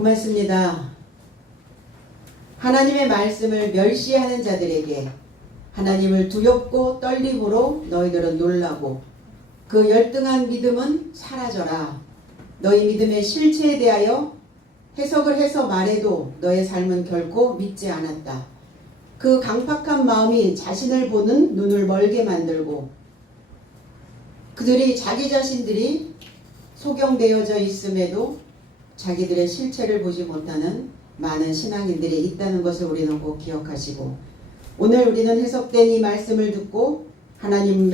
고맙습니다. 하나님의 말씀을 멸시하는 자들에게 하나님을 두렵고 떨림으로 너희들은 놀라고 그 열등한 믿음은 사라져라. 너희 믿음의 실체에 대하여 해석을 해서 말해도 너의 삶은 결코 믿지 않았다. 그 강팍한 마음이 자신을 보는 눈을 멀게 만들고 그들이 자기 자신들이 소경되어져 있음에도 자기들의 실체를 보지 못하는 많은 신앙인들이 있다는 것을 우리는 꼭 기억하시고, 오늘 우리는 해석된 이 말씀을 듣고 하나님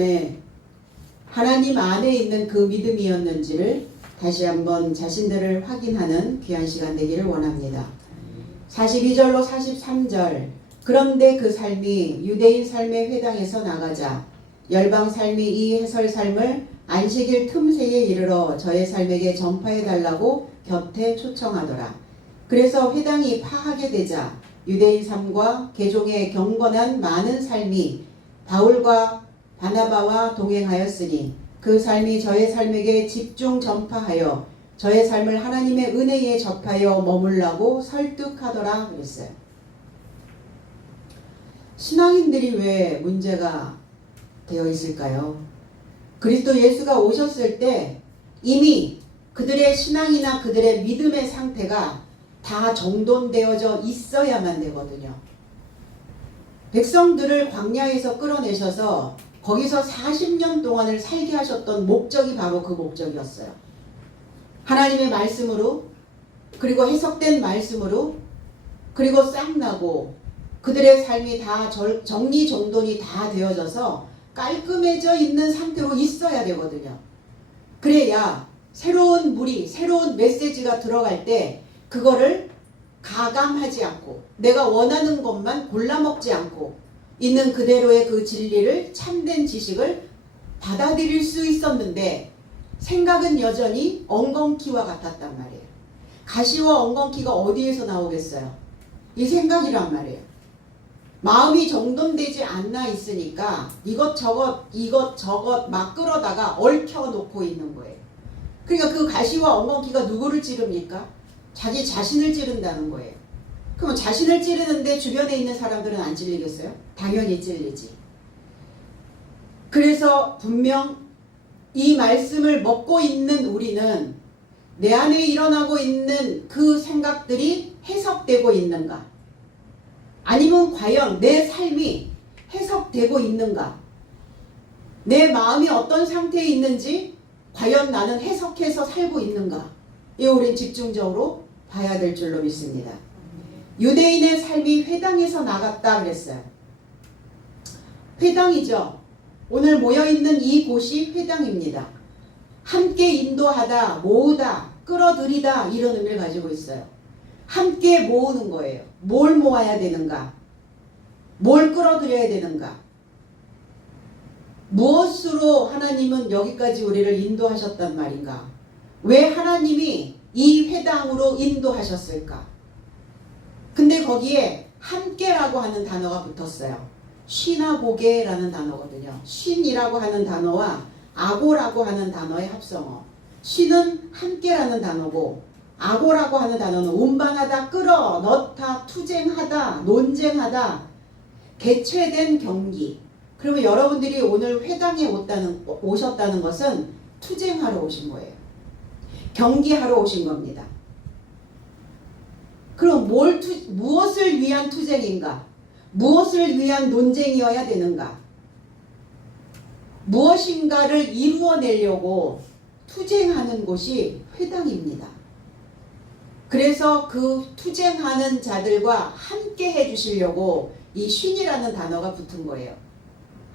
안에 있는 그 믿음이었는지를 다시 한번 자신들을 확인하는 귀한 시간 되기를 원합니다. 42절로 43절. 그런데 그 삶이 유대인 삶의 회당에서 나가자 열방 삶이 이 해설 삶을 안식일 틈새에 이르러 저의 삶에게 전파해 달라고 곁에 초청하더라. 그래서 회당이 파하게 되자 유대인 삶과 개종의 경건한 많은 삶이 바울과 바나바와 동행하였으니 그 삶이 저의 삶에게 집중 전파하여 저의 삶을 하나님의 은혜에 접하여 머물라고 설득하더라 그랬어요. 신앙인들이 왜 문제가 되어 있을까요? 그리스도 예수가 오셨을 때 이미 그들의 신앙이나 그들의 믿음의 상태가 다 정돈되어져 있어야만 되거든요. 백성들을 광야에서 끌어내셔서 거기서 40년 동안을 살게 하셨던 목적이 바로 그 목적이었어요. 하나님의 말씀으로, 그리고 해석된 말씀으로, 그리고 싹나고 그들의 삶이 다 정리정돈이 다 되어져서 깔끔해져 있는 상태로 있어야 되거든요. 그래야 새로운 물이, 새로운 메시지가 들어갈 때 그거를 가감하지 않고 내가 원하는 것만 골라먹지 않고 있는 그대로의 그 진리를, 참된 지식을 받아들일 수 있었는데 생각은 여전히 엉겅퀴와 같았단 말이에요. 가시와 엉겅퀴가 어디에서 나오겠어요? 이 생각이란 말이에요. 마음이 정돈되지 않아 있으니까 이것저것 막 끌어다가 얽혀놓고 있는 거예요. 그러니까 그 가시와 엉겅퀴가 누구를 찌릅니까? 자기 자신을 찌른다는 거예요. 그럼 자신을 찌르는데 주변에 있는 사람들은 안 찔리겠어요? 당연히 찔리지. 그래서 분명 이 말씀을 먹고 있는 우리는 내 안에 일어나고 있는 그 생각들이 해석되고 있는가? 아니면 과연 내 삶이 해석되고 있는가? 내 마음이 어떤 상태에 있는지 과연 나는 해석해서 살고 있는가? 이 우린 집중적으로 봐야 될 줄로 믿습니다. 유대인의 삶이 회당에서 나갔다 그랬어요. 회당이죠. 오늘 모여있는 이곳이 회당입니다. 함께 인도하다, 모으다, 끌어들이다 이런 의미를 가지고 있어요. 함께 모으는 거예요. 뭘 모아야 되는가? 뭘 끌어들여야 되는가? 무엇으로 하나님은 여기까지 우리를 인도하셨단 말인가? 왜 하나님이 이 회당으로 인도하셨을까? 근데 거기에 함께라고 하는 단어가 붙었어요. 쉬나고게라는 단어거든요. 쉰이라고 하는 단어와 아고라고 하는 단어의 합성어. 쉬는 함께라는 단어고 아고라고 하는 단어는 운반하다, 끌어 넣다, 투쟁하다, 논쟁하다, 개최된 경기. 그러면 여러분들이 오늘 회당에 오셨다는 것은 투쟁하러 오신 거예요. 경기하러 오신 겁니다. 그럼 무엇을 위한 투쟁인가? 무엇을 위한 논쟁이어야 되는가? 무엇인가를 이루어내려고 투쟁하는 곳이 회당입니다. 그래서 그 투쟁하는 자들과 함께 해주시려고 이 쉰이라는 단어가 붙은 거예요.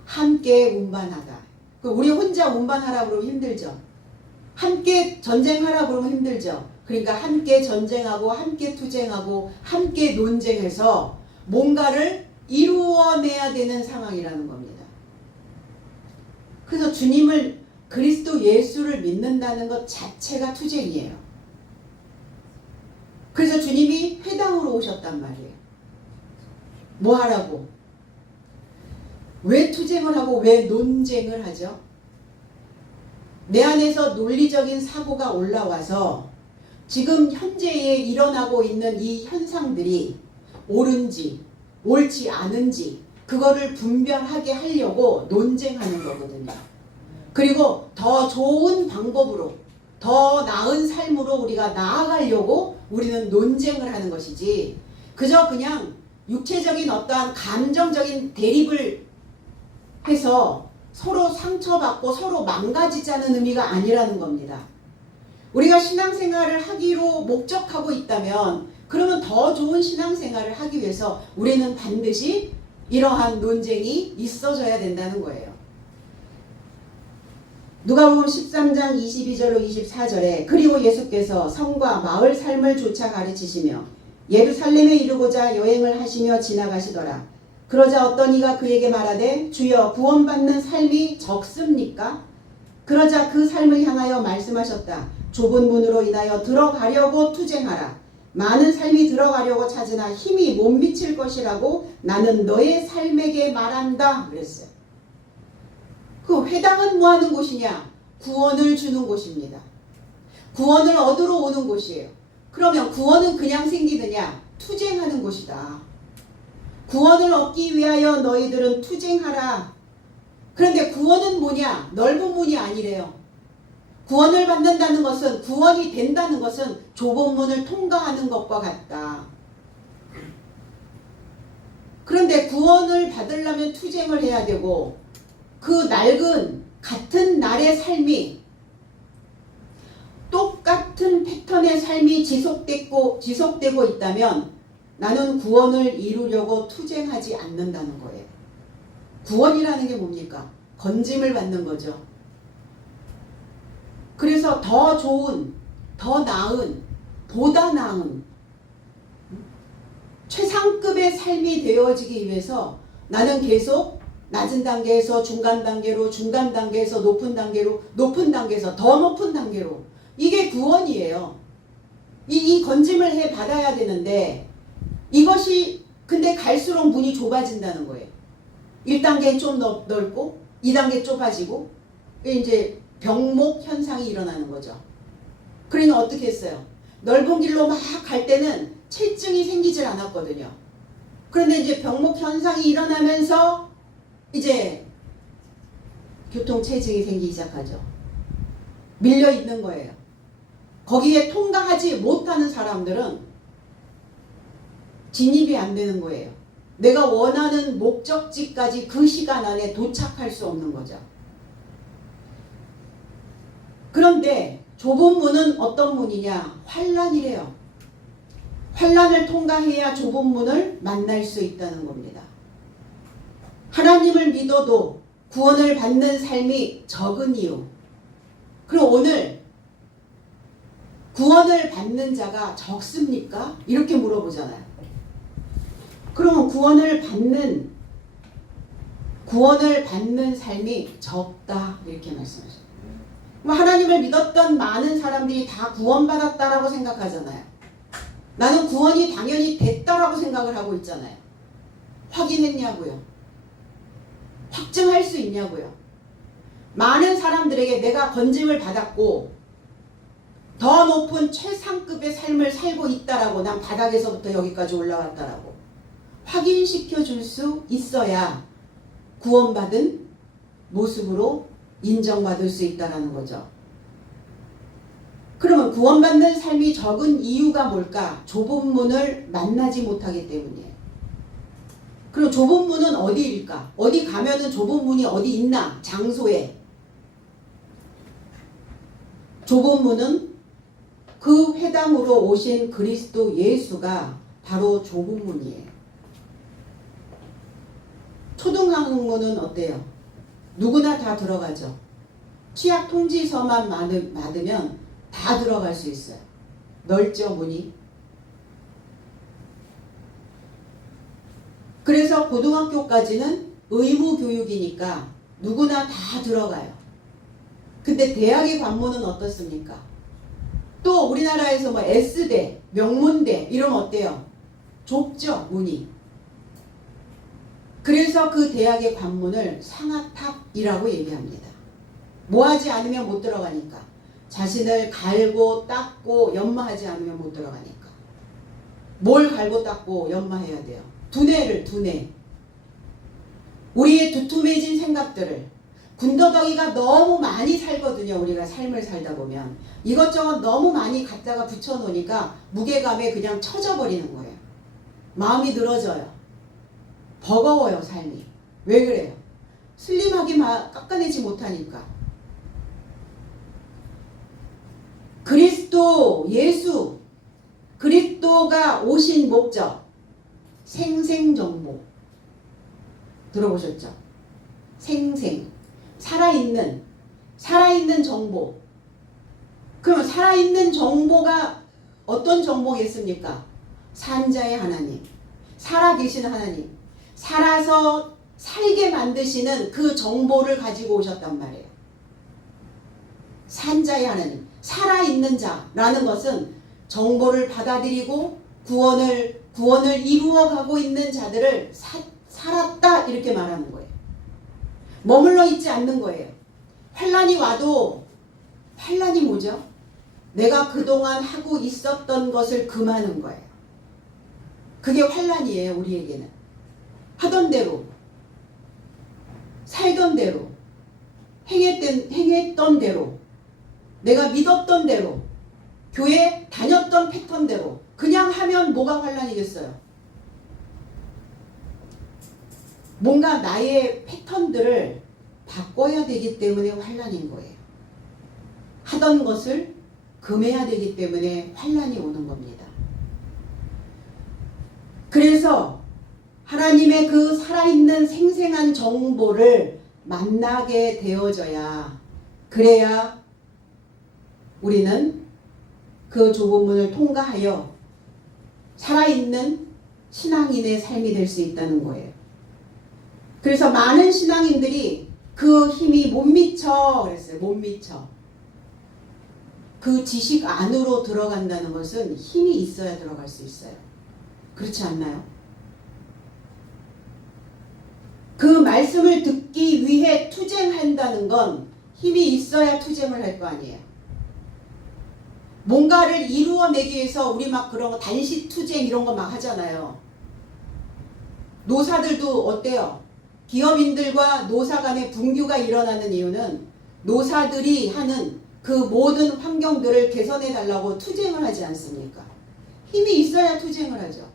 함께 운반하다. 우리 혼자 운반하라고 그러면 힘들죠. 함께 전쟁하라고 그러면 힘들죠. 그러니까 함께 전쟁하고 함께 투쟁하고 함께 논쟁해서 뭔가를 이루어내야 되는 상황이라는 겁니다. 그래서 주님을, 그리스도 예수를 믿는다는 것 자체가 투쟁이에요. 그래서 주님이 회당으로 오셨단 말이에요. 뭐 하라고? 왜 투쟁을 하고 왜 논쟁을 하죠? 내 안에서 논리적인 사고가 올라와서 지금 현재에 일어나고 있는 이 현상들이 옳은지 옳지 않은지 그거를 분별하게 하려고 논쟁하는 거거든요. 그리고 더 좋은 방법으로 더 나은 삶으로 우리가 나아가려고 우리는 논쟁을 하는 것이지 그저 그냥 육체적인 어떠한 감정적인 대립을 해서 서로 상처받고 서로 망가지자는 의미가 아니라는 겁니다. 우리가 신앙생활을 하기로 목적하고 있다면 그러면 더 좋은 신앙생활을 하기 위해서 우리는 반드시 이러한 논쟁이 있어져야 된다는 거예요. 누가복음 13장 22절로 24절에 그리고 예수께서 성과 마을 삶을 조차 가르치시며 예루살렘에 이르고자 여행을 하시며 지나가시더라. 그러자 어떤 이가 그에게 말하되 주여 구원받는 삶이 적습니까? 그러자 그 삶을 향하여 말씀하셨다. 좁은 문으로 인하여 들어가려고 투쟁하라. 많은 삶이 들어가려고 찾으나 힘이 못 미칠 것이라고 나는 너의 삶에게 말한다. 그랬어요. 그 회당은 뭐 하는 곳이냐? 구원을 주는 곳입니다. 구원을 얻으러 오는 곳이에요. 그러면 구원은 그냥 생기느냐? 투쟁하는 곳이다. 구원을 얻기 위하여 너희들은 투쟁하라. 그런데 구원은 뭐냐? 넓은 문이 아니래요. 구원을 받는다는 것은 구원이 된다는 것은 좁은 문을 통과하는 것과 같다. 그런데 구원을 받으려면 투쟁을 해야 되고 그 낡은 같은 날의 삶이 똑같은 패턴의 삶이 지속되고 있다면 나는 구원을 이루려고 투쟁하지 않는다는 거예요. 구원이라는 게 뭡니까? 건짐을 받는 거죠. 그래서 더 좋은, 더 나은, 보다 나은 최상급의 삶이 되어지기 위해서 나는 계속 낮은 단계에서 중간 단계로, 중간 단계에서 높은 단계로, 높은 단계에서 더 높은 단계로 이게 구원이에요. 이 건짐을 해 받아야 되는데 이것이 근데 갈수록 문이 좁아진다는 거예요. 1단계는 좀 넓고 2단계 좁아지고 이제 병목 현상이 일어나는 거죠. 그러니까 어떻게 했어요? 넓은 길로 막 갈 때는 체증이 생기질 않았거든요. 그런데 이제 병목 현상이 일어나면서 이제 교통체증이 생기기 시작하죠. 밀려 있는 거예요. 거기에 통과하지 못하는 사람들은 진입이 안 되는 거예요. 내가 원하는 목적지까지 그 시간 안에 도착할 수 없는 거죠. 그런데 좁은 문은 어떤 문이냐? 환난이래요. 환난을 통과해야 좁은 문을 만날 수 있다는 겁니다. 하나님을 믿어도 구원을 받는 삶이 적은 이유. 그럼 오늘 구원을 받는 자가 적습니까? 이렇게 물어보잖아요. 그러면 구원을 받는 삶이 적다 이렇게 말씀하셨어요. 하나님을 믿었던 많은 사람들이 다 구원받았다라고 생각하잖아요. 나는 구원이 당연히 됐다라고 생각을 하고 있잖아요. 확인했냐고요? 확증할 수 있냐고요? 많은 사람들에게 내가 건짐을 받았고 더 높은 최상급의 삶을 살고 있다라고 난 바닥에서부터 여기까지 올라왔다라고 확인시켜 줄 수 있어야 구원받은 모습으로 인정받을 수 있다는 거죠. 그러면 구원받는 삶이 적은 이유가 뭘까? 좁은 문을 만나지 못하기 때문이에요. 그리고 좁은 문은 어디일까? 어디 가면은 좁은 문이 어디 있나? 장소에. 좁은 문은 그 회당으로 오신 그리스도 예수가 바로 좁은 문이에요. 초등학문은 어때요? 누구나 다 들어가죠. 취약 통지서만 받으면 다 들어갈 수 있어요. 넓죠, 문이. 그래서 고등학교까지는 의무 교육이니까 누구나 다 들어가요. 근데 대학의 관문은 어떻습니까? 또 우리나라에서 뭐 S대, 명문대 이러면 어때요? 좁죠, 문이. 그래서 그 대학의 관문을 상아탑이라고 얘기합니다. 뭐 하지 않으면 못 들어가니까. 자신을 갈고 닦고 연마하지 않으면 못 들어가니까. 뭘 갈고 닦고 연마해야 돼요? 두뇌. 우리의 두툼해진 생각들을, 군더더기가 너무 많이 살거든요. 우리가 삶을 살다 보면 이것저것 너무 많이 갖다가 붙여놓으니까 무게감에 그냥 처져버리는 거예요. 마음이 늘어져요. 버거워요, 삶이. 왜 그래요? 슬림하게 깎아내지 못하니까. 그리스도, 예수, 그리스도가 오신 목적, 생생정보. 들어보셨죠? 살아있는 정보. 그럼 살아있는 정보가 어떤 정보겠습니까? 산자의 하나님, 살아계신 하나님, 살아서 살게 만드시는 그 정보를 가지고 오셨단 말이에요. 산자의 하나님, 살아있는 자라는 것은 정보를 받아들이고 구원을 이루어가고 있는 자들을 살았다 이렇게 말하는 거예요. 머물러 있지 않는 거예요. 환난이 와도 환난이 뭐죠? 내가 그동안 하고 있었던 것을 금하는 거예요. 그게 환난이에요. 우리에게는. 하던 대로, 살던 대로, 행했던 대로, 내가 믿었던 대로, 교회 다녔던 패턴대로 그냥 하면 뭐가 환난이겠어요? 뭔가 나의 패턴들을 바꿔야 되기 때문에 환난인 거예요. 하던 것을 금해야 되기 때문에 환난이 오는 겁니다. 그래서 하나님의 그 살아있는 생생한 정보를 만나게 되어져야, 그래야 우리는 그 좁은 문을 통과하여 살아있는 신앙인의 삶이 될 수 있다는 거예요. 그래서 많은 신앙인들이 그 힘이 못 미쳐 그랬어요. 못 미쳐. 그 지식 안으로 들어간다는 것은 힘이 있어야 들어갈 수 있어요. 그렇지 않나요? 그 말씀을 듣기 위해 투쟁한다는 건 힘이 있어야 투쟁을 할 거 아니에요. 뭔가를 이루어내기 위해서 우리 막 그런 거 단식 투쟁 이런 거 막 하잖아요. 노사들도 어때요? 기업인들과 노사 간의 분규가 일어나는 이유는 노사들이 하는 그 모든 환경들을 개선해 달라고 투쟁을 하지 않습니까? 힘이 있어야 투쟁을 하죠.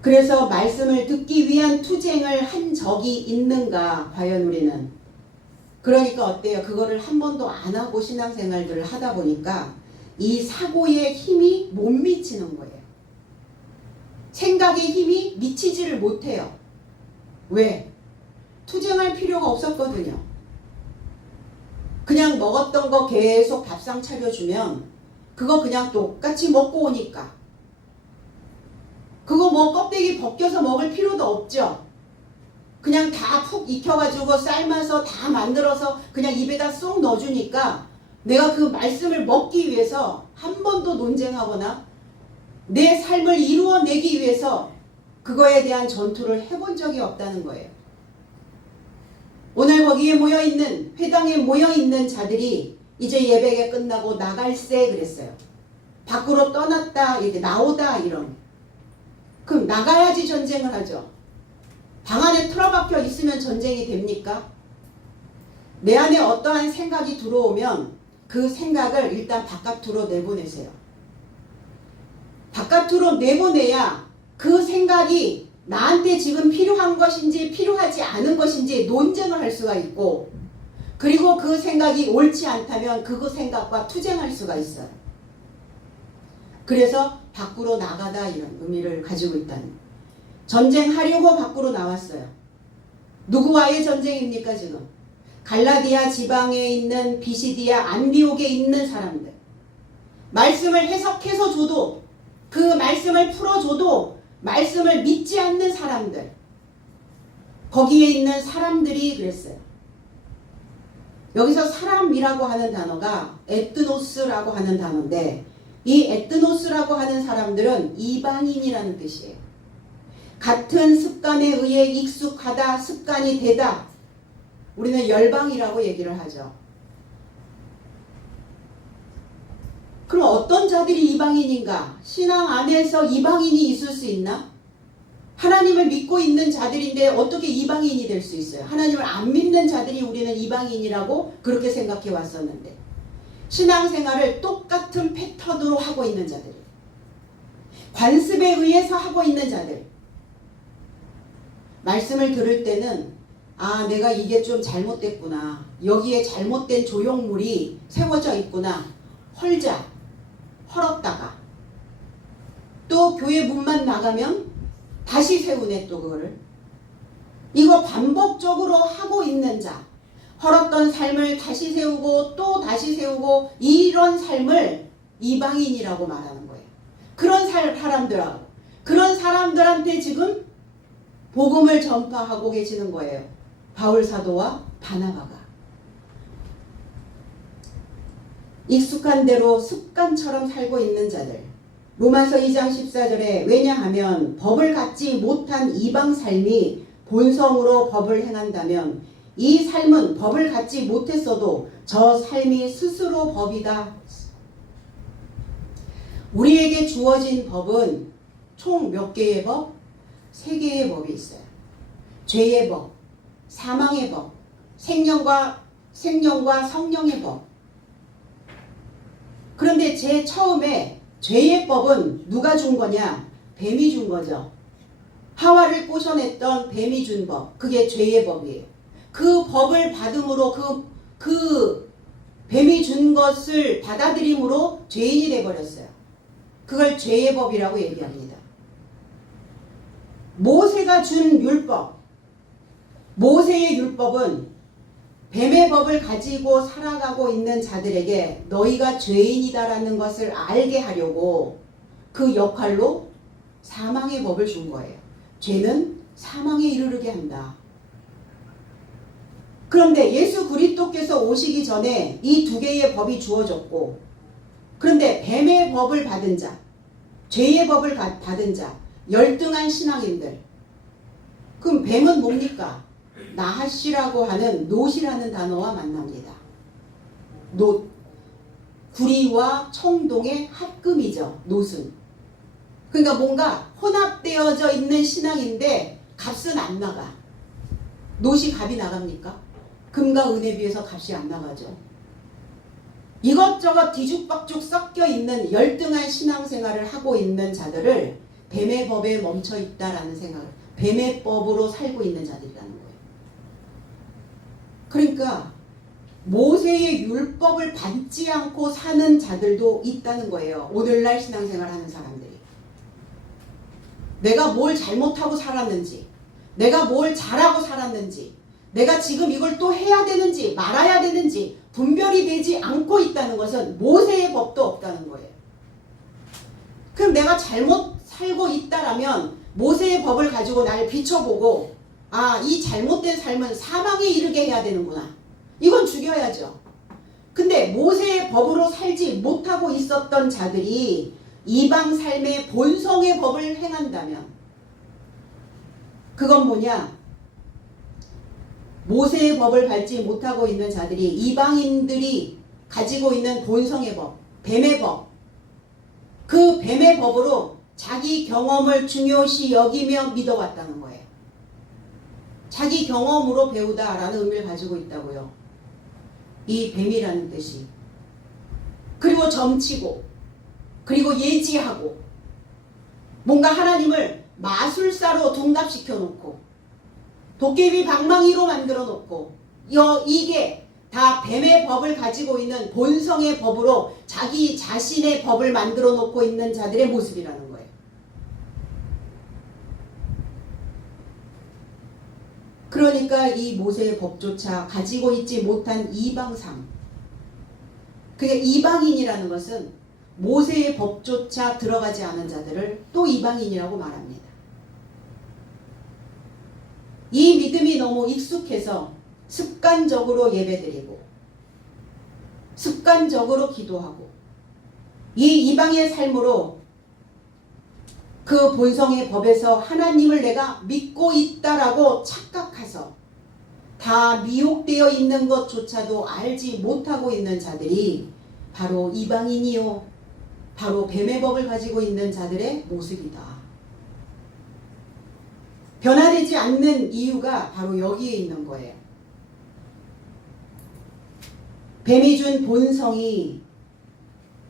그래서 말씀을 듣기 위한 투쟁을 한 적이 있는가 과연 우리는. 그러니까 어때요? 그거를 한 번도 안 하고 신앙생활들을 하다 보니까 이 사고의 힘이 못 미치는 거예요. 생각의 힘이 미치지를 못해요. 왜? 투쟁할 필요가 없었거든요. 그냥 먹었던 거 계속 밥상 차려주면 그거 그냥 똑같이 먹고 오니까 그거 뭐 껍데기 벗겨서 먹을 필요도 없죠. 그냥 다 푹 익혀가지고 삶아서 다 만들어서 그냥 입에다 쏙 넣어주니까 내가 그 말씀을 먹기 위해서 한 번도 논쟁하거나 내 삶을 이루어내기 위해서 그거에 대한 전투를 해본 적이 없다는 거예요. 오늘 거기에 모여있는, 회당에 모여있는 자들이 이제 예배가 끝나고 나갈세 그랬어요. 밖으로 떠났다, 이렇게 나오다 이런. 그럼 나가야지 전쟁을 하죠. 방 안에 틀어박혀 있으면 전쟁이 됩니까? 내 안에 어떠한 생각이 들어오면 그 생각을 일단 바깥으로 내보내세요. 바깥으로 내보내야 그 생각이 나한테 지금 필요한 것인지 필요하지 않은 것인지 논쟁을 할 수가 있고, 그리고 그 생각이 옳지 않다면 그 생각과 투쟁할 수가 있어요. 그래서 밖으로 나가다 이런 의미를 가지고 있다는. 전쟁하려고 밖으로 나왔어요. 누구와의 전쟁입니까 지금? 갈라디아 지방에 있는 비시디아 안디옥에 있는 사람들. 말씀을 해석해서 줘도, 그 말씀을 풀어줘도 말씀을 믿지 않는 사람들. 거기에 있는 사람들이 그랬어요. 여기서 사람이라고 하는 단어가 에트노스라고 하는 단어인데, 이 에트노스라고 하는 사람들은 이방인이라는 뜻이에요. 같은 습관에 의해 익숙하다, 습관이 되다. 우리는 열방이라고 얘기를 하죠. 그럼 어떤 자들이 이방인인가? 신앙 안에서 이방인이 있을 수 있나? 하나님을 믿고 있는 자들인데 어떻게 이방인이 될 수 있어요? 하나님을 안 믿는 자들이 우리는 이방인이라고 그렇게 생각해 왔었는데, 신앙생활을 똑같은 패턴으로 하고 있는 자들, 관습에 의해서 하고 있는 자들, 말씀을 들을 때는 아, 내가 이게 좀 잘못됐구나, 여기에 잘못된 조형물이 세워져 있구나, 헐었다가 또 교회 문만 나가면 다시 세우네, 또 그거를. 이거 반복적으로 하고 있는 자, 헐었던 삶을 다시 세우고 또 다시 세우고, 이런 삶을 이방인이라고 말하는 거예요. 그런 사람들한테 지금 복음을 전파하고 계시는 거예요, 바울 사도와 바나바가. 익숙한 대로 습관처럼 살고 있는 자들. 로마서 2장 14절에 왜냐하면 법을 갖지 못한 이방 삶이 본성으로 법을 행한다면 이 삶은 법을 갖지 못했어도 저 삶이 스스로 법이다. 우리에게 주어진 법은 총 몇 개의 법? 3개의 법이 있어요. 죄의 법, 사망의 법, 생명과 성령의 법. 그런데 제일 처음에 죄의 법은 누가 준 거냐? 뱀이 준 거죠. 하와를 꼬셔냈던 뱀이 준 법, 그게 죄의 법이에요. 그 법을 받음으로, 그 뱀이 준 것을 받아들임으로 죄인이 돼버렸어요. 그걸 죄의 법이라고 얘기합니다. 모세가 준 율법, 모세의 율법은 뱀의 법을 가지고 살아가고 있는 자들에게 너희가 죄인이다라는 것을 알게 하려고 그 역할로 사망의 법을 준 거예요. 죄는 사망에 이르르게 한다. 그런데 예수 그리스도께서 오시기 전에 이 2개의 법이 주어졌고, 그런데 뱀의 법을 받은 자, 죄의 법을 받은 자, 열등한 신앙인들. 그럼 뱀은 뭡니까? 나하시라고 하는 놋이라는 단어와 만납니다. 놋, 구리와 청동의 합금이죠, 놋은. 그러니까 뭔가 혼합되어져 있는 신앙인데 값은 안 나가. 놋이 값이 나갑니까? 금과 은에 비해서 값이 안 나가죠. 이것저것 뒤죽박죽 섞여 있는 열등한 신앙생활을 하고 있는 자들을 뱀의 법에 멈춰 있다라는 생각을, 뱀의 법으로 살고 있는 자들이라는 거예요. 그러니까 모세의 율법을 받지 않고 사는 자들도 있다는 거예요, 오늘날 신앙생활 하는 사람들이. 내가 뭘 잘못하고 살았는지, 내가 뭘 잘하고 살았는지, 내가 지금 이걸 또 해야 되는지 말아야 되는지 분별이 되지 않고 있다는 것은 모세의 법도 없다는 거예요. 그럼 내가 잘못 살고 있다라면 모세의 법을 가지고 나를 비춰보고, 아, 이 잘못된 삶은 사망에 이르게 해야 되는구나, 이건 죽여야죠. 근데 모세의 법으로 살지 못하고 있었던 자들이 이방 삶의 본성의 법을 행한다면, 그건 뭐냐? 모세의 법을 밟지 못하고 있는 자들이, 이방인들이 가지고 있는 본성의 법, 뱀의 법, 그 뱀의 법으로 자기 경험을 중요시 여기며 믿어왔다는 거예요. 자기 경험으로 배우다라는 의미를 가지고 있다고요, 이 뱀이라는 뜻이. 그리고 점치고, 그리고 예지하고, 뭔가 하나님을 마술사로 둔갑시켜 놓고, 도깨비 방망이로 만들어 놓고, 이게 다 뱀의 법을 가지고 있는 본성의 법으로 자기 자신의 법을 만들어 놓고 있는 자들의 모습이라는 거예요. 그러니까 이 모세의 법조차 가지고 있지 못한 이방상, 그게 이방인이라는 것은 모세의 법조차 들어가지 않은 자들을 또 이방인이라고 말합니다. 이 믿음이 너무 익숙해서 습관적으로 예배드리고 습관적으로 기도하고, 이 이방의 삶으로 그 본성의 법에서 하나님을 내가 믿고 있다라고 착각해서 다 미혹되어 있는 것조차도 알지 못하고 있는 자들이 바로 이방인이요 바로 뱀의 법을 가지고 있는 자들의 모습이다. 변화되지 않는 이유가 바로 여기에 있는 거예요. 뱀이 준 본성이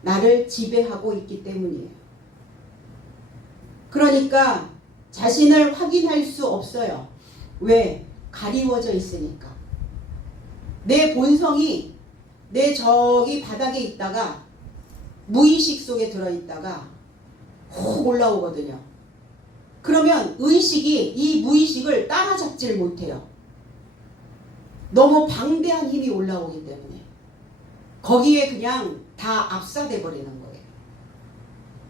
나를 지배하고 있기 때문이에요. 그러니까 자신을 확인할 수 없어요. 왜? 가리워져 있으니까. 내 본성이 내 저기 바닥에 있다가 무의식 속에 들어있다가 혹 올라오거든요. 그러면 의식이 이 무의식을 따라잡질 못해요. 너무 방대한 힘이 올라오기 때문에 거기에 그냥 다 압사돼 버리는 거예요.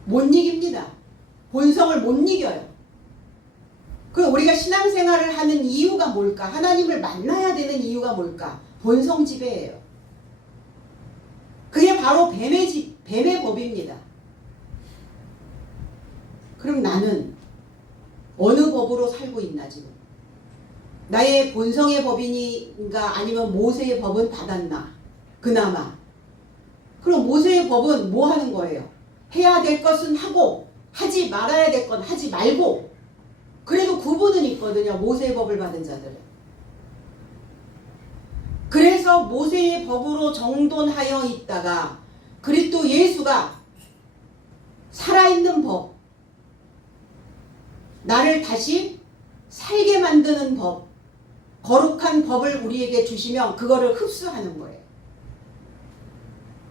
못 이깁니다. 본성을 못 이겨요. 그럼 우리가 신앙생활을 하는 이유가 뭘까? 하나님을 만나야 되는 이유가 뭘까? 본성 지배예요. 그게 바로 뱀의 법입니다. 그럼 나는 어느 법으로 살고 있나 지금? 나의 본성의 법이니까 아니면 모세의 법은 받았나? 그나마. 그럼 모세의 법은 뭐 하는 거예요? 해야 될 것은 하고 하지 말아야 될 건 하지 말고. 그래도 구분은 있거든요. 모세의 법을 받은 자들은. 그래서 모세의 법으로 정돈하여 있다가 그리스도 예수가 살아있는 법, 나를 다시 살게 만드는 법, 거룩한 법을 우리에게 주시면 그거를 흡수하는 거예요.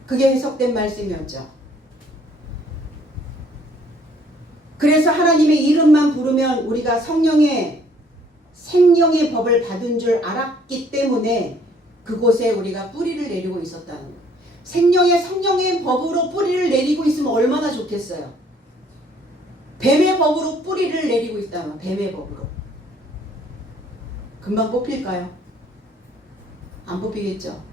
그게 해석된 말씀이었죠. 그래서 하나님의 이름만 부르면 우리가 성령의 생명의 법을 받은 줄 알았기 때문에 그곳에 우리가 뿌리를 내리고 있었다는 거예요. 생명의 성령의 법으로 뿌리를 내리고 있으면 얼마나 좋겠어요. 뱀의 법으로 뿌리를 내리고 있다면 뱀의 법으로. 금방 뽑힐까요? 안 뽑히겠죠.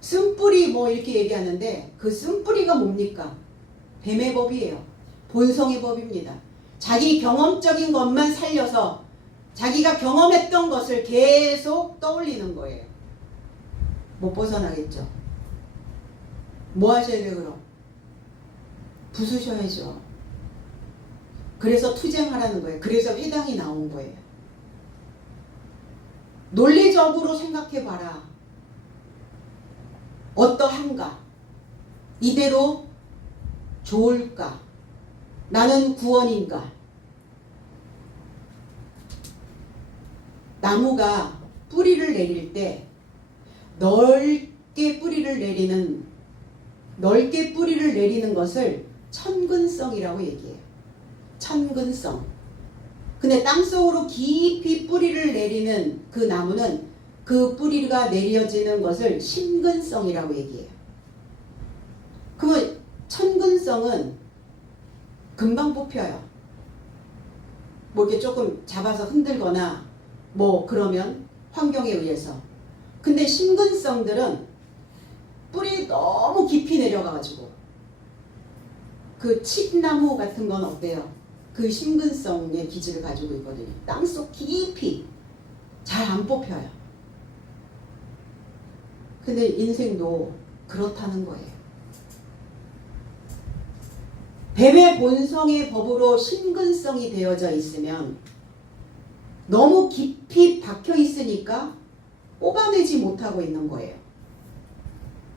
쓴뿌리 뭐 이렇게 얘기하는데 그 쓴뿌리가 뭡니까? 뱀의 법이에요. 본성의 법입니다. 자기 경험적인 것만 살려서 자기가 경험했던 것을 계속 떠올리는 거예요. 못 벗어나겠죠. 뭐 하셔야 돼요 그럼? 부수셔야죠. 그래서 투쟁하라는 거예요. 그래서 회당이 나온 거예요. 논리적으로 생각해봐라. 어떠한가? 이대로 좋을까? 나는 구원인가? 나무가 뿌리를 내릴 때 넓게 뿌리를 내리는 것을 천근성이라고 얘기해요. 천근성. 근데 땅속으로 깊이 뿌리를 내리는 그 나무는 그 뿌리가 내려지는 것을 심근성이라고 얘기해요. 그러면 천근성은 금방 뽑혀요. 뭐 이렇게 조금 잡아서 흔들거나 뭐 그러면 환경에 의해서. 근데 심근성들은 뿌리 너무 깊이 내려가가지고 그 칡나무 같은 건 어때요? 그 심근성의 기질을 가지고 있거든요. 땅속 깊이 잘 안 뽑혀요. 근데 인생도 그렇다는 거예요. 뱀의 본성의 법으로 심근성이 되어져 있으면 너무 깊이 박혀 있으니까 뽑아내지 못하고 있는 거예요.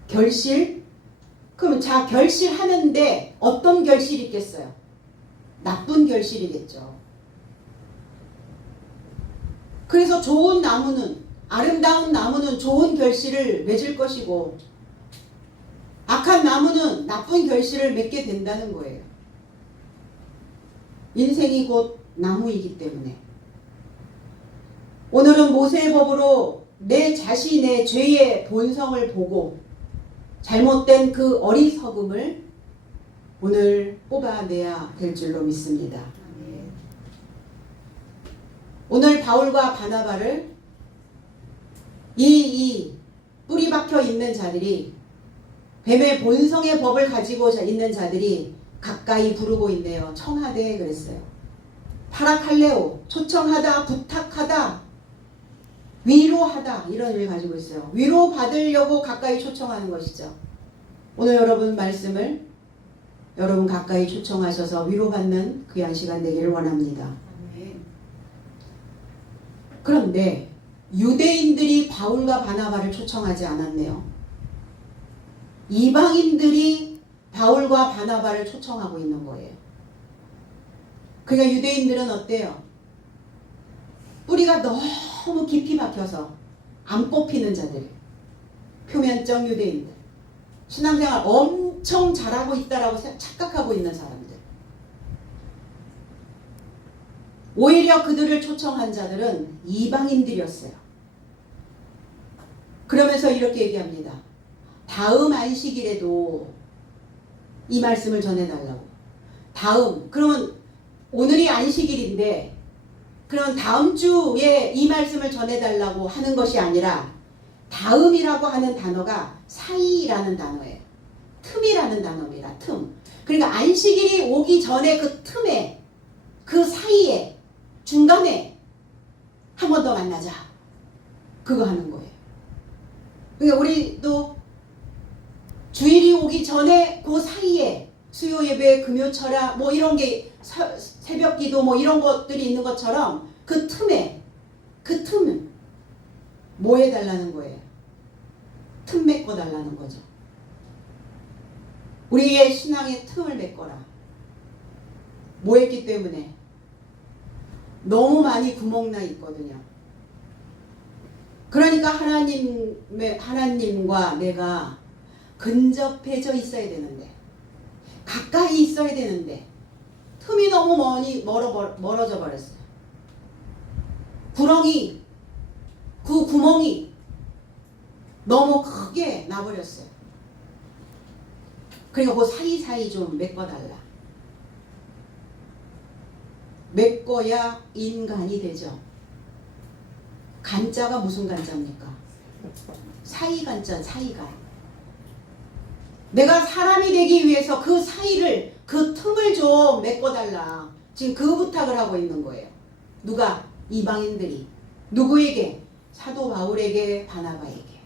결실? 그럼 자 결실하는데 어떤 결실이 있겠어요? 나쁜 결실이겠죠. 그래서 좋은 나무는 아름다운 나무는 좋은 결실을 맺을 것이고 악한 나무는 나쁜 결실을 맺게 된다는 거예요. 인생이 곧 나무이기 때문에 오늘은 모세의 법으로 내 자신의 죄의 본성을 보고 잘못된 그 어리석음을 오늘 뽑아내야 될 줄로 믿습니다. 오늘 바울과 바나바를 이 뿌리 박혀 있는 자들이 뱀의 본성의 법을 가지고 있는 자들이 가까이 부르고 있네요. 청하되 그랬어요. 파라칼레오, 초청하다, 부탁하다, 위로하다 이런 의미를 가지고 있어요. 위로 받으려고 가까이 초청하는 것이죠. 오늘 여러분 말씀을 여러분 가까이 초청하셔서 위로받는 귀한 시간 되기를 원합니다. 그런데 유대인들이 바울과 바나바를 초청하지 않았네요. 이방인들이 바울과 바나바를 초청하고 있는 거예요. 그러니까 유대인들은 어때요? 뿌리가 너무 깊이 박혀서 안 뽑히는 자들, 표면적 유대인들, 신앙생활 엄청 잘하고 있다라고 착각하고 있는 사람들. 오히려 그들을 초청한 자들은 이방인들이었어요. 그러면서 이렇게 얘기합니다. 다음 안식일에도 이 말씀을 전해달라고. 그러면 오늘이 안식일인데 그럼 다음 주에 이 말씀을 전해달라고 하는 것이 아니라 다음이라고 하는 단어가 사이라는 단어예요. 틈이라는 단어입니다. 틈. 그러니까 안식일이 오기 전에 그 틈에, 그 사이에, 중간에 한 번 더 만나자. 그거 하는 거예요. 그러니까 우리도 주일이 오기 전에 그 사이에 수요 예배, 금요 철야 뭐 이런 게 새벽 기도 뭐 이런 것들이 있는 것처럼 그 틈에, 그 틈은 뭐 해달라는 거예요? 틈 메꿔달라는 거죠. 우리의 신앙의 틈을 메꿔라. 뭐 했기 때문에? 너무 많이 구멍나 있거든요. 그러니까 하나님과 내가 근접해져 있어야 되는데, 가까이 있어야 되는데, 틈이 너무 멀어져 버렸어요. 그 구멍이 너무 크게 나버렸어요. 그러니까 그 사이사이 좀 메꿔달라. 메꿔야 인간이 되죠. 간자가 무슨 간자입니까? 사이간자, 사이가. 내가 사람이 되기 위해서 그 사이를, 그 틈을 좀 메꿔달라. 지금 그 부탁을 하고 있는 거예요. 누가? 이방인들이. 누구에게? 사도 바울에게, 바나바에게.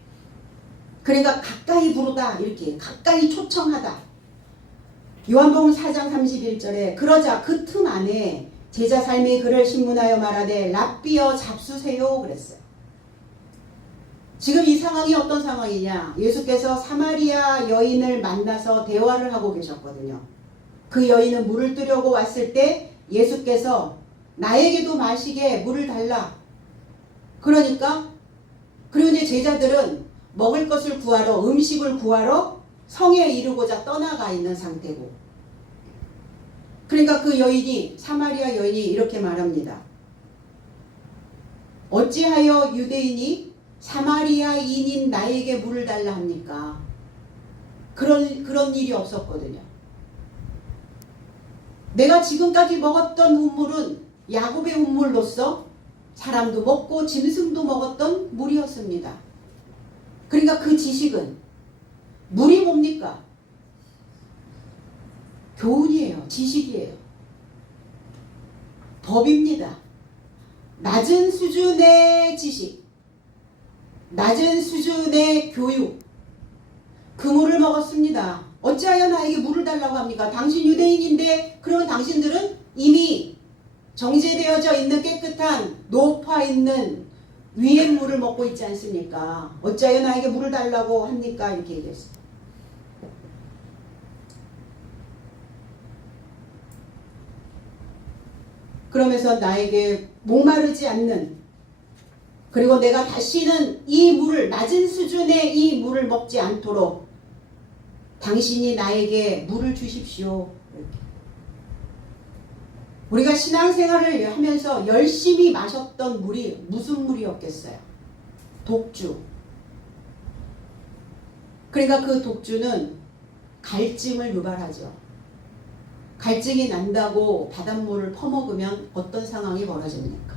그러니까 가까이 부르다, 이렇게 가까이 초청하다. 요한복음 4장 31절에 그러자 그 틈 안에 제자 삶이 그를 신문하여 말하되 랍비여 잡수세요 그랬어요. 지금 이 상황이 어떤 상황이냐? 예수께서 사마리아 여인을 만나서 대화를 하고 계셨거든요. 그 여인은 물을 뜨려고 왔을 때 예수께서 나에게도 마시게 물을 달라. 그러니까 그리고 이제 제자들은 먹을 것을 구하러, 음식을 구하러 성에 이르고자 떠나가 있는 상태고, 그러니까 그 여인이, 사마리아 여인이 이렇게 말합니다. 어찌하여 유대인이 사마리아인인 나에게 물을 달라 합니까? 그런 일이 없었거든요. 내가 지금까지 먹었던 우물은 야곱의 우물로서 사람도 먹고 짐승도 먹었던 물이었습니다. 그러니까 그 지식은 물이 뭡니까? 교훈이에요. 지식이에요. 법입니다. 낮은 수준의 지식, 낮은 수준의 교육, 그 물을 먹었습니다. 어찌하여 나에게 물을 달라고 합니까? 당신 유대인인데 그러면 당신들은 이미 정제되어져 있는 깨끗한 높아 있는 위의 물을 먹고 있지 않습니까? 어찌하여 나에게 물을 달라고 합니까? 이렇게 얘기했어요. 그러면서 나에게 목마르지 않는, 그리고 내가 다시는 이 물을, 낮은 수준의 이 물을 먹지 않도록 당신이 나에게 물을 주십시오. 이렇게. 우리가 신앙생활을 하면서 열심히 마셨던 물이 무슨 물이었겠어요? 독주. 그러니까 그 독주는 갈증을 유발하죠. 갈증이 난다고 바닷물을 퍼먹으면 어떤 상황이 벌어집니까?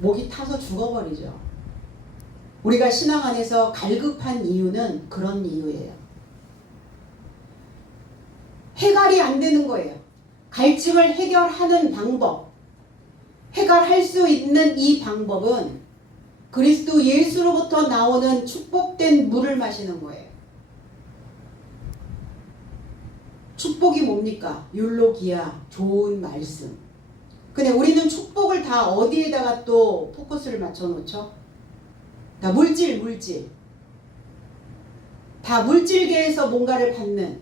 목이 타서 죽어버리죠. 우리가 신앙 안에서 갈급한 이유는 그런 이유예요. 해결이 안 되는 거예요. 갈증을 해결하는 방법, 해결할 수 있는 이 방법은 그리스도 예수로부터 나오는 축복된 물을 마시는 거예요. 축복이 뭡니까? 율로기야, 좋은 말씀. 근데 우리는 축복을 다 어디에다가 또 포커스를 맞춰 놓죠? 다 물질. 다 물질계에서 뭔가를 받는.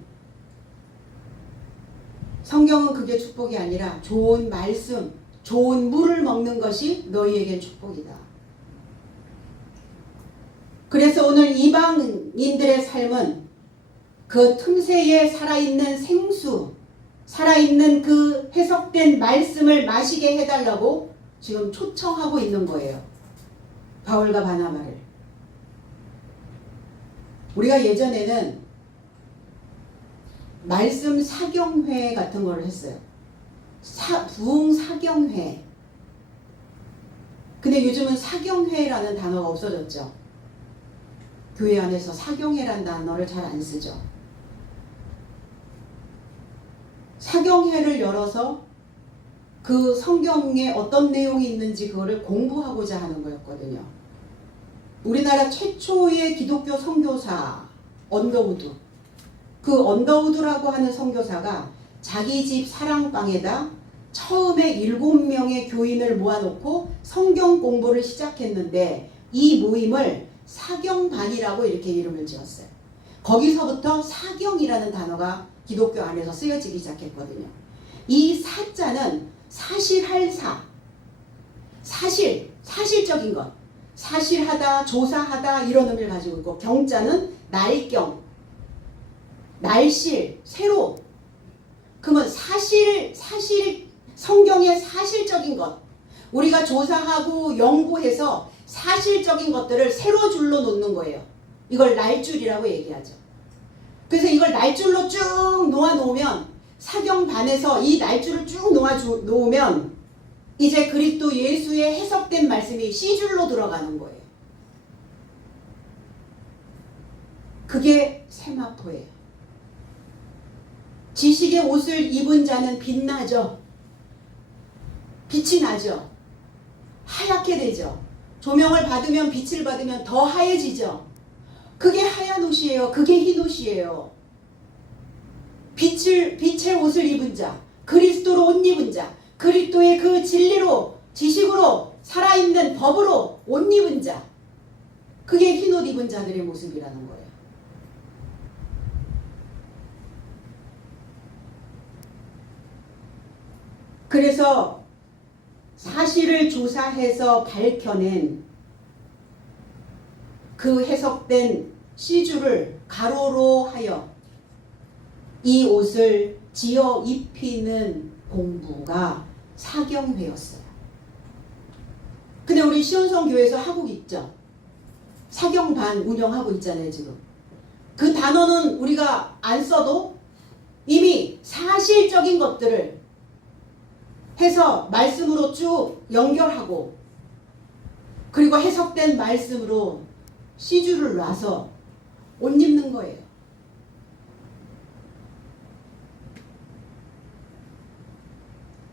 성경은 그게 축복이 아니라 좋은 말씀, 좋은 물을 먹는 것이 너희에겐 축복이다. 그래서 오늘 이방인들의 삶은 그 틈새에 살아있는 생수, 살아있는 그 해석된 말씀을 마시게 해달라고 지금 초청하고 있는 거예요. 바울과 바나바를. 우리가 예전에는 말씀 사경회 같은 걸 했어요. 부흥 사경회. 근데 요즘은 사경회라는 단어가 없어졌죠. 교회 안에서 사경회라는 단어를 잘 안 쓰죠. 사경회를 열어서 그 성경에 어떤 내용이 있는지 그거를 공부하고자 하는 거였거든요. 우리나라 최초의 기독교 선교사 언더우드. 그 언더우드라고 하는 선교사가 자기 집 사랑방에다 처음에 7명의 교인을 모아놓고 성경 공부를 시작했는데 이 모임을 사경반이라고 이렇게 이름을 지었어요. 거기서부터 사경이라는 단어가 기독교 안에서 쓰여지기 시작했거든요. 이 사자는 사실할 사, 사실적인 것, 사실하다, 조사하다 이런 의미를 가지고 있고, 경자는 날경, 날실, 새로. 그러면 사실 성경의 사실적인 것, 우리가 조사하고 연구해서 사실적인 것들을 세로 줄로 놓는 거예요. 이걸 날줄이라고 얘기하죠. 그래서 이걸 날줄로 쭉 놓아놓으면, 사경반에서 이 날줄을 쭉 놓으면 이제 그리스도 예수의 해석된 말씀이 C줄로 들어가는 거예요. 그게 세마포예요. 지식의 옷을 입은 자는 빛나죠. 빛이 나죠. 하얗게 되죠. 조명을 받으면, 빛을 받으면 더 하얘지죠. 그게 하얀 옷이에요. 그게 흰 옷이에요. 빛의 옷을 입은 자, 그리스도로 옷 입은 자, 그리스도의 그 진리로, 지식으로, 살아있는 법으로 옷 입은 자, 그게 흰 옷 입은 자들의 모습이라는 거예요. 그래서 사실을 조사해서 밝혀낸 그 해석된 C줄을 가로로 하여 이 옷을 지어 입히는 공부가 사경회였어요. 근데 우리 시온성 교회에서 하고 있죠. 사경반 운영하고 있잖아요, 지금. 그 단어는 우리가 안 써도 이미 사실적인 것들을 해서 말씀으로 쭉 연결하고, 그리고 해석된 말씀으로 C줄을 놔서 옷 입는 거예요.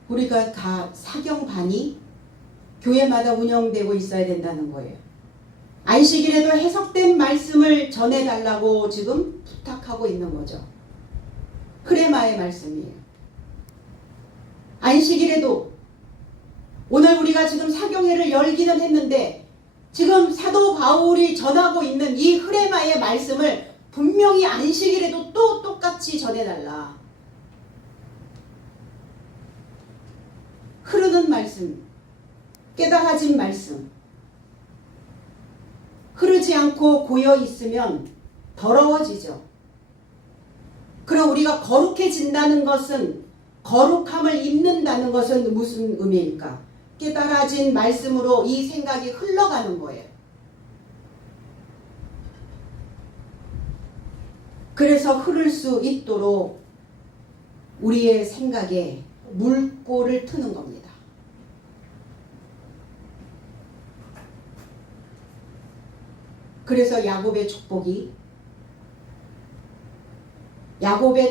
우리가 다 사경반이 교회마다 운영되고 있어야 된다는 거예요. 안식일에도 해석된 말씀을 전해달라고 지금 부탁하고 있는 거죠. 흐레마의 말씀이에요. 안식일에도 오늘 우리가 지금 사경회를 열기는 했는데, 지금 사도 바울이 전하고 있는 이 흐레마의 말씀을 분명히 안식일에도 또 똑같이 전해달라. 흐르는 말씀, 깨달아진 말씀. 흐르지 않고 고여 있으면 더러워지죠. 그럼 우리가 거룩해진다는 것은, 거룩함을 입는다는 것은 무슨 의미일까? 깨달아진 말씀으로 이 생각이 흘러가는 거예요. 그래서 흐를 수 있도록 우리의 생각에 물꼬를 트는 겁니다. 그래서 야곱의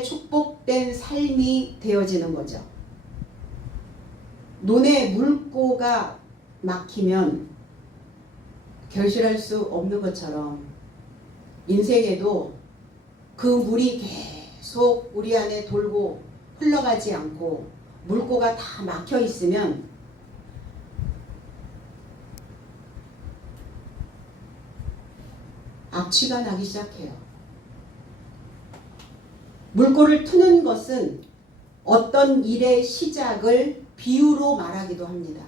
축복된 삶이 되어지는 거죠. 논에 물꼬가 막히면 결실할 수 없는 것처럼 인생에도 그 물이 계속 우리 안에 돌고 흘러가지 않고 물꼬가 다 막혀 있으면 악취가 나기 시작해요. 물꼬를 트는 것은 어떤 일의 시작을 비유로 말하기도 합니다.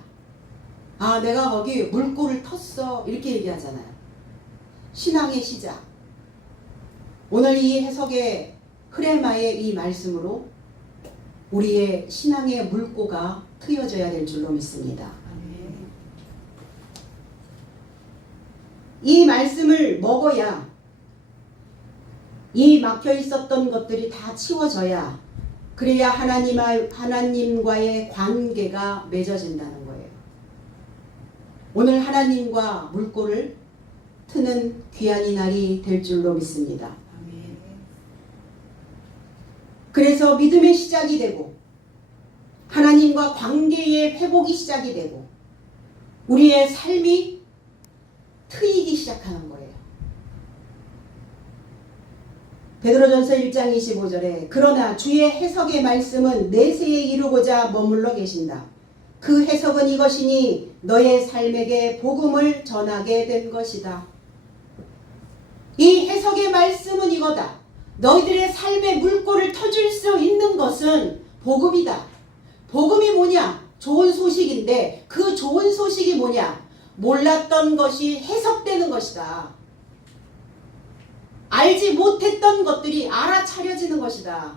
아, 내가 거기 물꼬를 텄어. 이렇게 얘기하잖아요. 신앙의 시작. 오늘 이 해석의 흐레마의 이 말씀으로 우리의 신앙의 물꼬가 트여져야 될 줄로 믿습니다. 이 말씀을 먹어야 이 막혀 있었던 것들이 다 치워져야, 그래야 하나님과의 관계가 맺어진다는 거예요. 오늘 하나님과 물꼬를 트는 귀한 이 날이 될 줄로 믿습니다. 그래서 믿음의 시작이 되고 하나님과 관계의 회복이 시작이 되고 우리의 삶이 트이기 시작하는 거예요. 베드로전서 1장 25절에 그러나 주의 해석의 말씀은 내세에 이루고자 머물러 계신다. 그 해석은 이것이니 너의 삶에게 복음을 전하게 된 것이다. 이 해석의 말씀은 이거다. 너희들의 삶의 물꼬를 터줄 수 있는 것은 복음이다. 복음이 뭐냐? 좋은 소식인데 그 좋은 소식이 뭐냐? 몰랐던 것이 해석되는 것이다. 알지 못했던 것들이 알아차려지는 것이다.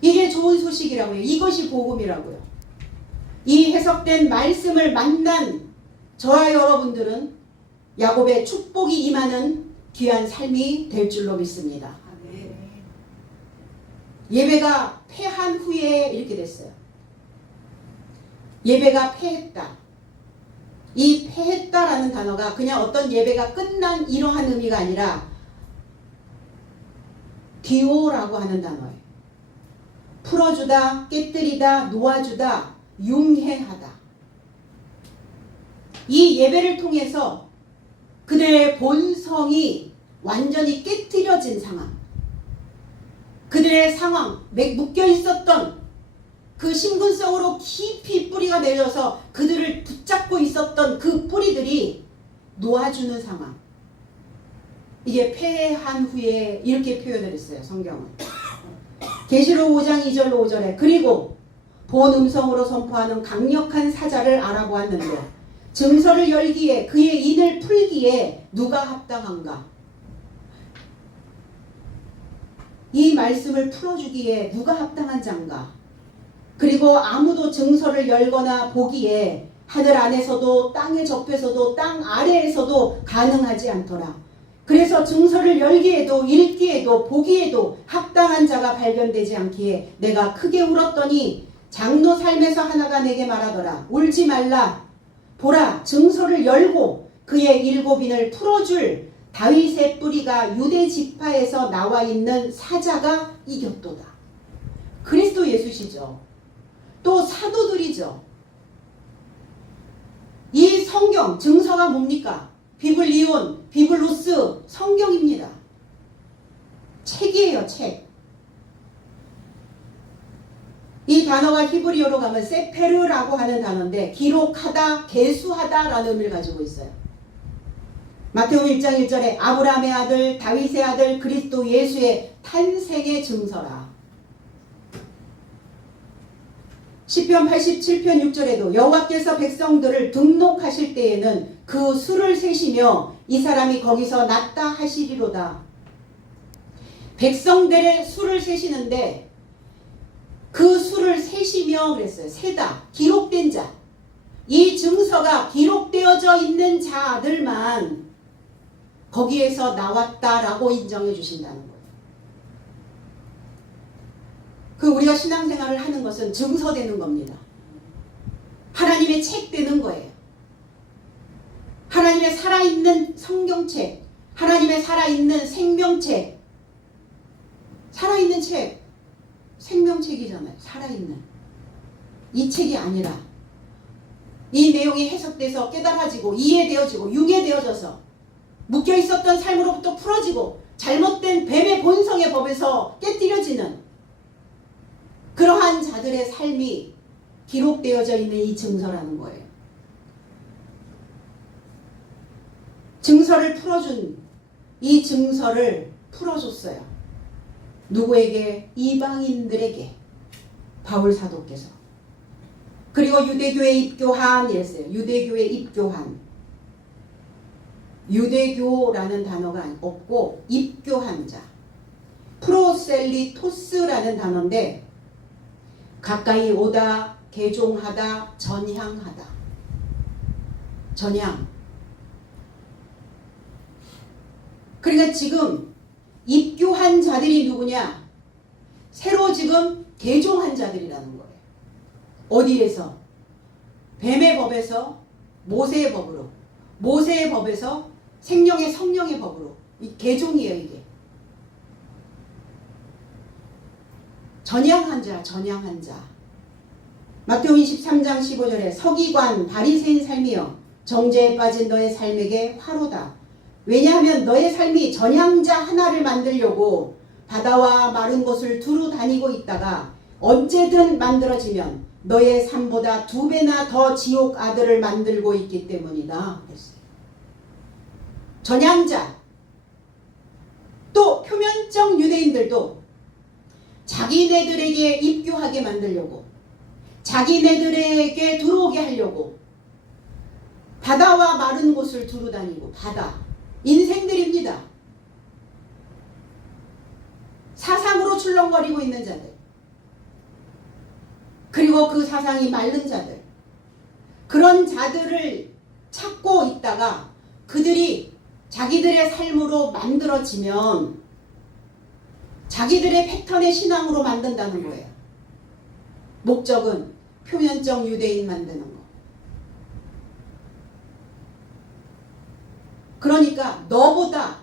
이게 좋은 소식이라고요. 이것이 복음이라고요. 이 해석된 말씀을 만난 저와 여러분들은 야곱의 축복이 임하는 귀한 삶이 될 줄로 믿습니다. 예배가 패한 후에 이렇게 됐어요. 예배가 패했다. 이 패했다라는 단어가 그냥 어떤 예배가 끝난 이러한 의미가 아니라 디오라고 하는 단어예요. 풀어주다, 깨뜨리다, 놓아주다, 융해하다. 이 예배를 통해서 그들의 본성이 완전히 깨뜨려진 상황, 그들의 상황, 묶여 있었던 그 심근성으로 깊이 뿌리가 내려서 그들을 붙잡고 있었던 그 뿌리들이 놓아주는 상황. 이게 패한 후에 이렇게 표현을 했어요. 성경은. 계시록 5장 2절로 5절에 그리고 본 음성으로 선포하는 강력한 사자를 알아보았는데 증서를 열기에 그의 인을 풀기에 누가 합당한가? 이 말씀을 풀어주기에 누가 합당한 자인가? 그리고 아무도 증서를 열거나 보기에 하늘 안에서도 땅의 접에서도 땅 아래에서도 가능하지 않더라. 그래서 증서를 열기에도 읽기에도 보기에도 합당한 자가 발견되지 않기에 내가 크게 울었더니 장로 삶에서 하나가 내게 말하더라. 울지 말라. 보라, 증서를 열고 그의 7인을 풀어줄 다윗의 뿌리가 유대 지파에서 나와 있는 사자가 이겼도다. 그리스도 예수시죠. 또 사도들이죠. 이 성경, 증서가 뭡니까? 비블리온, 비블로스, 성경입니다. 책이에요, 책. 이 단어가 히브리어로 가면 세페르라고 하는 단어인데 기록하다, 계수하다라는 의미를 가지고 있어요. 마태복음 1장 1절에 아브라함의 아들, 다윗의 아들, 그리스도 예수의 탄생의 증서라. 시편 87편 6절에도 여호와께서 백성들을 등록하실 때에는 그 수를 세시며 이 사람이 거기서 났다 하시리로다. 백성들의 수를 세시는데 그 수를 세시며 그랬어요. 세다. 기록된 자. 이 증서가 기록되어져 있는 자들만 거기에서 나왔다라고 인정해 주신다는 거예요. 그 우리가 신앙생활을 하는 것은 증서되는 겁니다. 하나님의 책 되는 거예요. 하나님의 살아있는 성경책, 하나님의 살아있는 생명책, 살아있는 책, 생명책이잖아요. 살아있는 이 책이 아니라 이 내용이 해석돼서 깨달아지고 이해되어지고 융해되어져서 묶여있었던 삶으로부터 풀어지고 잘못된 뱀의 본성의 법에서 깨뜨려지는 그러한 자들의 삶이 기록되어져 있는 이 증서라는 거예요. 증서를 풀어준 이 증서를 풀어줬어요. 누구에게? 이방인들에게. 바울 사도께서. 그리고 유대교에 입교한 이랬어요. 유대교에 입교한. 유대교라는 단어가 없고 입교한 자. 프로셀리토스라는 단어인데 가까이 오다, 개종하다, 전향하다. 전향. 그러니까 지금 입교한 자들이 누구냐? 새로 지금 개종한 자들이라는 거예요. 어디에서? 뱀의 법에서 모세의 법으로. 모세의 법에서 생명의 성령의 법으로. 이 개종이에요, 이게. 전향한 자, 전향한 자. 마태복음 23장 15절에 서기관 바리새인 삶이여 정죄에 빠진 너의 삶에게 화로다. 왜냐하면 너의 삶이 전향자 하나를 만들려고 바다와 마른 곳을 두루 다니고 있다가 언제든 만들어지면 너의 삶보다 2배나 더 지옥 아들을 만들고 있기 때문이다. 전향자. 또 표면적 유대인들도 자기네들에게 입교하게 만들려고, 자기네들에게 들어오게 하려고 바다와 마른 곳을 두루 다니고, 바다. 인생들입니다. 사상으로 출렁거리고 있는 자들. 그리고 그 사상이 마른 자들. 그런 자들을 찾고 있다가 그들이 자기들의 삶으로 만들어지면 자기들의 패턴의 신앙으로 만든다는 거예요. 목적은 표면적 유대인 만드는 거. 그러니까 너보다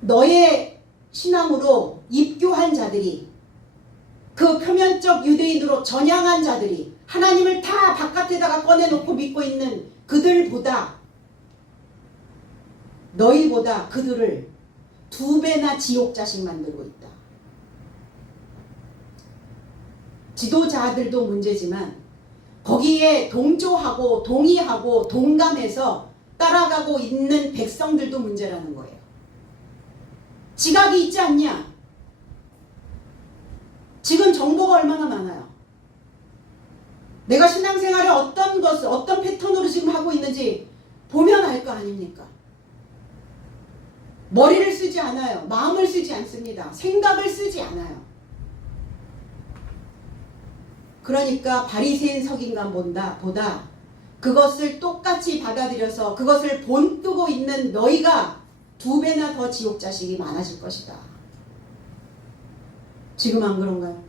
너의 신앙으로 입교한 자들이, 그 표면적 유대인으로 전향한 자들이 하나님을 다 바깥에다가 꺼내놓고 믿고 있는 그들보다, 너희보다 그들을 2배나 지옥 자식 만들고 있다. 지도자들도 문제지만 거기에 동조하고 동의하고 동감해서 따라가고 있는 백성들도 문제라는 거예요. 지각이 있지 않냐? 지금 정보가 얼마나 많아요. 내가 신앙생활을 어떤 패턴으로 지금 하고 있는지 보면 알 거 아닙니까? 머리를 쓰지 않아요. 마음을 쓰지 않습니다. 생각을 쓰지 않아요. 그러니까 바리새인 서기관보다 그것을 똑같이 받아들여서 그것을 본뜨고 있는 너희가 2배나 더 지옥 자식이 많아질 것이다. 지금 안 그런가요?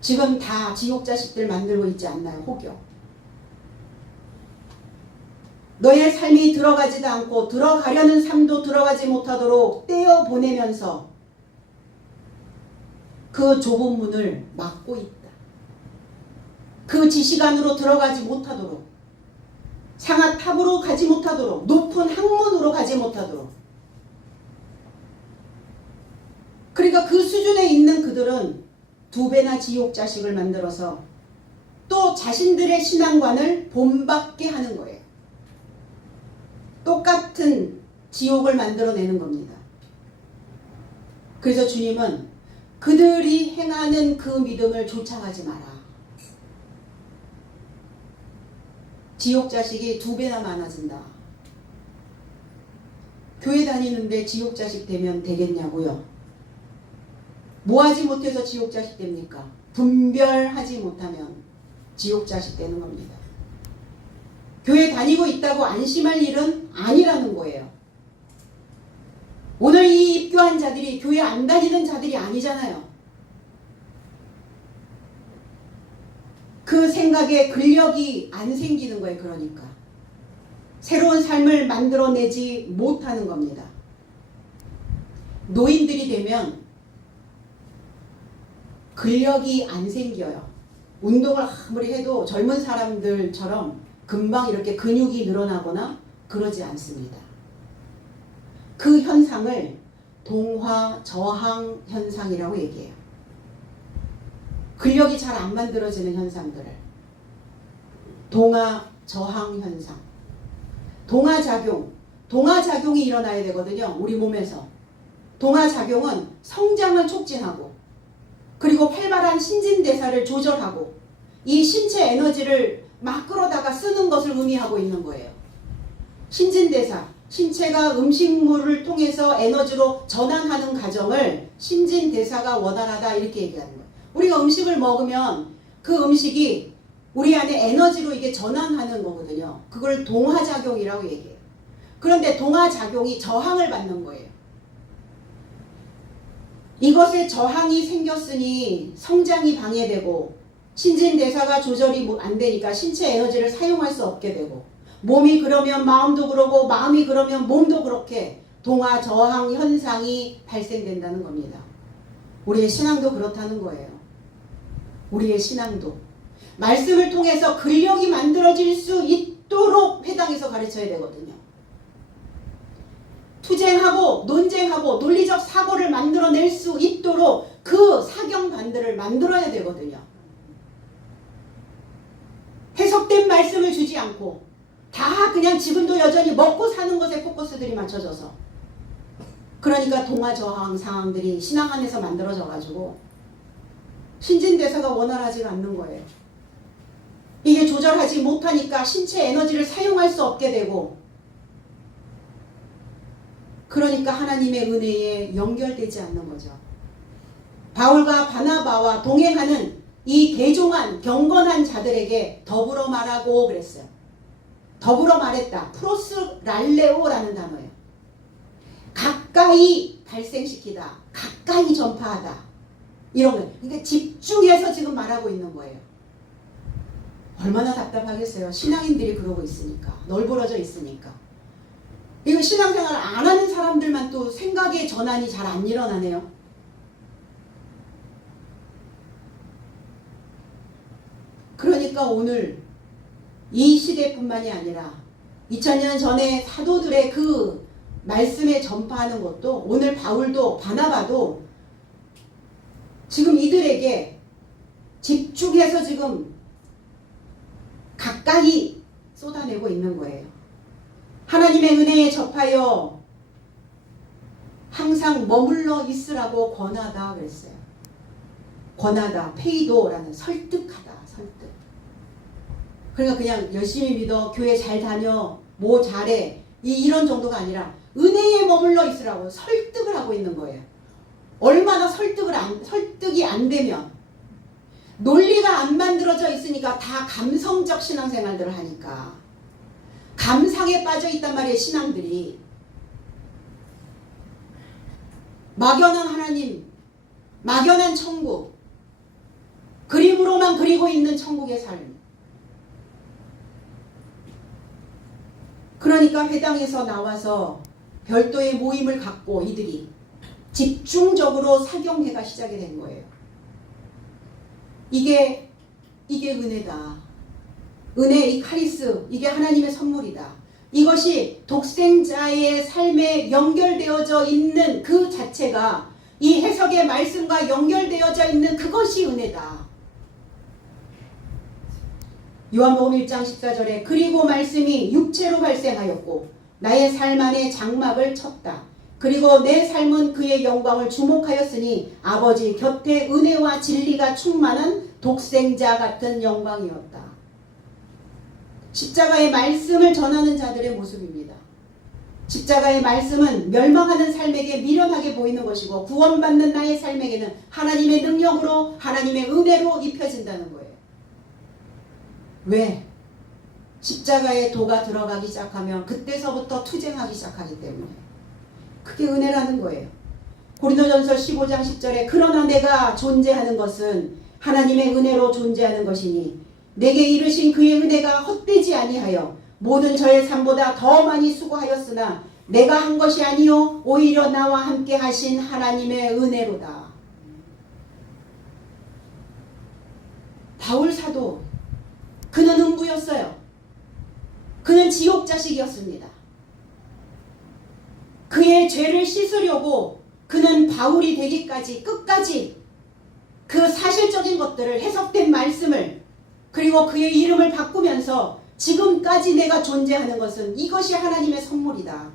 지금 다 지옥 자식들 만들고 있지 않나요? 혹여. 너의 삶이 들어가지도 않고 들어가려는 삶도 들어가지 못하도록 떼어 보내면서 그 좁은 문을 막고 있다. 그 지시관으로 들어가지 못하도록, 상아탑으로 가지 못하도록, 높은 학문으로 가지 못하도록. 그러니까 그 수준에 있는 그들은 2배나 지옥 자식을 만들어서 또 자신들의 신앙관을 본받게 하는 거예요. 똑같은 지옥을 만들어내는 겁니다. 그래서 주님은 그들이 행하는 그 믿음을 쫓아가지 마라. 지옥 자식이 2배나 많아진다. 교회 다니는데 지옥 자식 되면 되겠냐고요? 뭐 하지 못해서 지옥 자식 됩니까? 분별하지 못하면 지옥 자식 되는 겁니다. 교회 다니고 있다고 안심할 일은 아니라는 거예요. 오늘 이 입교한 자들이 교회 안 다니는 자들이 아니잖아요. 그 생각에 근력이 안 생기는 거예요. 그러니까 새로운 삶을 만들어내지 못하는 겁니다. 노인들이 되면 근력이 안 생겨요. 운동을 아무리 해도 젊은 사람들처럼 금방 이렇게 근육이 늘어나거나 그러지 않습니다. 그 현상을 동화 저항 현상이라고 얘기해요. 근력이 잘 안 만들어지는 현상들을 동화 저항 현상. 동화작용이 일어나야 되거든요. 우리 몸에서. 동화작용은 성장을 촉진하고 그리고 활발한 신진대사를 조절하고 이 신체 에너지를 막 끌어다가 쓰는 것을 의미하고 있는 거예요. 신진대사, 신체가 음식물을 통해서 에너지로 전환하는 과정을 신진대사가 원활하다 이렇게 얘기하는 거예요. 우리가 음식을 먹으면 그 음식이 우리 안에 에너지로 이게 전환하는 거거든요. 그걸 동화작용이라고 얘기해요. 그런데 동화작용이 저항을 받는 거예요. 이것에 저항이 생겼으니 성장이 방해되고 신진대사가 조절이 안 되니까 신체 에너지를 사용할 수 없게 되고 몸이 그러면 마음도 그러고 마음이 그러면 몸도 그렇게 동화 저항 현상이 발생된다는 겁니다. 우리의 신앙도 그렇다는 거예요. 우리의 신앙도 말씀을 통해서 근력이 만들어질 수 있도록 회당에서 가르쳐야 되거든요. 투쟁하고 논쟁하고 논리적 사고를 만들어낼 수 있도록 그 사경반들을 만들어야 되거든요. 해석된 말씀을 주지 않고 다 그냥 지금도 여전히 먹고 사는 것에 포커스들이 맞춰져서 그러니까 동화 저항 상황들이 신앙 안에서 만들어져 가지고 신진대사가 원활하지가 않는 거예요. 이게 조절하지 못하니까 신체 에너지를 사용할 수 없게 되고 그러니까 하나님의 은혜에 연결되지 않는 거죠. 바울과 바나바와 동행하는 이 대종한 경건한 자들에게 더불어 말하고 그랬어요. 더불어 말했다. 프로스랄레오라는 단어예요. 가까이 발생시키다. 가까이 전파하다. 이런 거예요. 그러니까 집중해서 지금 말하고 있는 거예요. 얼마나 답답하겠어요. 신앙인들이 그러고 있으니까. 널브러져 있으니까. 이거 신앙생활을 안 하는 사람들만 또 생각의 전환이 잘 안 일어나네요. 그러니까 오늘 이 시대뿐만이 아니라 2000년 전에 사도들의 그 말씀에 전파하는 것도 오늘 바울도 바나바도 지금 이들에게 집중해서 지금 가까이 쏟아내고 있는 거예요. 하나님의 은혜에 접하여 항상 머물러 있으라고 권하다 그랬어요. 권하다, 페이도라는 설득하다, 설득. 그러니까 그냥 열심히 믿어, 교회 잘 다녀, 뭐 잘해 이런 정도가 아니라 은혜에 머물러 있으라고 설득을 하고 있는 거예요. 얼마나 설득이 안 되면 논리가 안 만들어져 있으니까 다 감성적 신앙생활들을 하니까 감상에 빠져 있단 말이에요. 신앙들이 막연한 하나님, 막연한 천국, 그림으로만 그리고 있는 천국의 삶. 그러니까 회당에서 나와서 별도의 모임을 갖고 이들이 집중적으로 사경회가 시작이 된 거예요. 이게 은혜다. 은혜, 이 카리스, 이게 하나님의 선물이다. 이것이 독생자의 삶에 연결되어져 있는 그 자체가 이 해석의 말씀과 연결되어져 있는 그것이 은혜다. 요한복음 1장 14절에 그리고 말씀이 육체로 발생하였고 나의 삶 안에 장막을 쳤다. 그리고 내 삶은 그의 영광을 주목하였으니 아버지 곁에 은혜와 진리가 충만한 독생자 같은 영광이었다. 십자가의 말씀을 전하는 자들의 모습입니다. 십자가의 말씀은 멸망하는 삶에게 미련하게 보이는 것이고 구원받는 나의 삶에게는 하나님의 능력으로 하나님의 은혜로 입혀진다는 거예요. 왜? 십자가의 도가 들어가기 시작하면 그때서부터 투쟁하기 시작하기 때문에 그게 은혜라는 거예요. 고린도전서 15장 10절에 그러나 내가 존재하는 것은 하나님의 은혜로 존재하는 것이니 내게 이르신 그의 은혜가 헛되지 아니하여 모든 저의 삶보다 더 많이 수고하였으나 내가 한 것이 아니요 오히려 나와 함께 하신 하나님의 은혜로다. 바울 사도 그는 음부였어요. 그는 지옥 자식이었습니다. 그의 죄를 씻으려고 그는 바울이 되기까지 끝까지 그 사실적인 것들을, 해석된 말씀을, 그리고 그의 이름을 바꾸면서 지금까지 내가 존재하는 것은 이것이 하나님의 선물이다.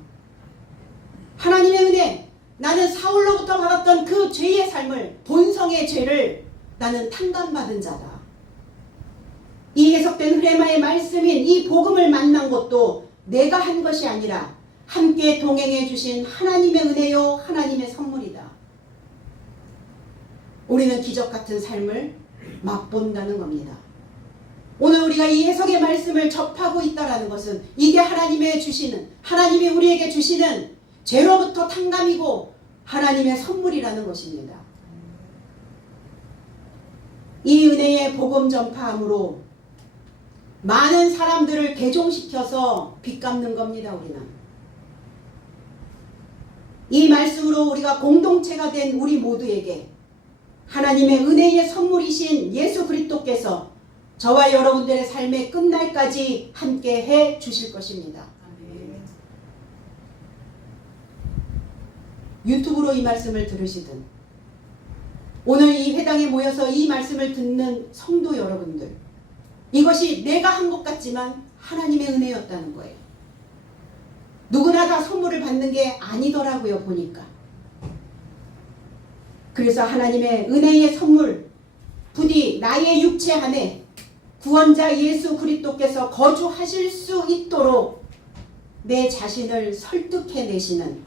하나님의 은혜, 나는 사울로부터 받았던 그 죄의 삶을, 본성의 죄를 나는 탕감받은 자다. 이 해석된 흐레마의 말씀인 이 복음을 만난 것도 내가 한 것이 아니라 함께 동행해 주신 하나님의 은혜요, 하나님의 선물이다. 우리는 기적 같은 삶을 맛본다는 겁니다. 오늘 우리가 이 해석의 말씀을 접하고 있다는 것은 이게 하나님의 주시는, 하나님이 우리에게 주시는 죄로부터 탕감이고 하나님의 선물이라는 것입니다. 이 은혜의 복음 전파함으로 많은 사람들을 개종시켜서 빚갚는 겁니다. 우리는 이 말씀으로 우리가 공동체가 된 우리 모두에게 하나님의 은혜의 선물이신 예수 그리스도께서 저와 여러분들의 삶의 끝날까지 함께 해 주실 것입니다. 유튜브로 이 말씀을 들으시든 오늘 이 회당에 모여서 이 말씀을 듣는 성도 여러분들, 이것이 내가 한 것 같지만 하나님의 은혜였다는 거예요. 누구나 다 선물을 받는 게 아니더라고요, 보니까. 그래서 하나님의 은혜의 선물, 부디 나의 육체 안에 구원자 예수 그리스도께서 거주하실 수 있도록 내 자신을 설득해내시는,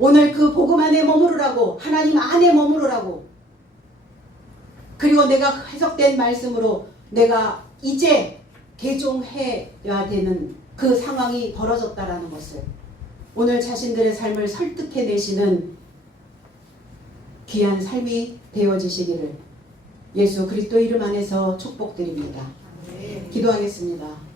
오늘 그 복음 안에 머무르라고, 하나님 안에 머무르라고, 그리고 내가 해석된 말씀으로 내가 이제 개종해야 되는 그 상황이 벌어졌다라는 것을 오늘 자신들의 삶을 설득해내시는 귀한 삶이 되어지시기를 예수 그리스도 이름 안에서 축복드립니다. 기도하겠습니다.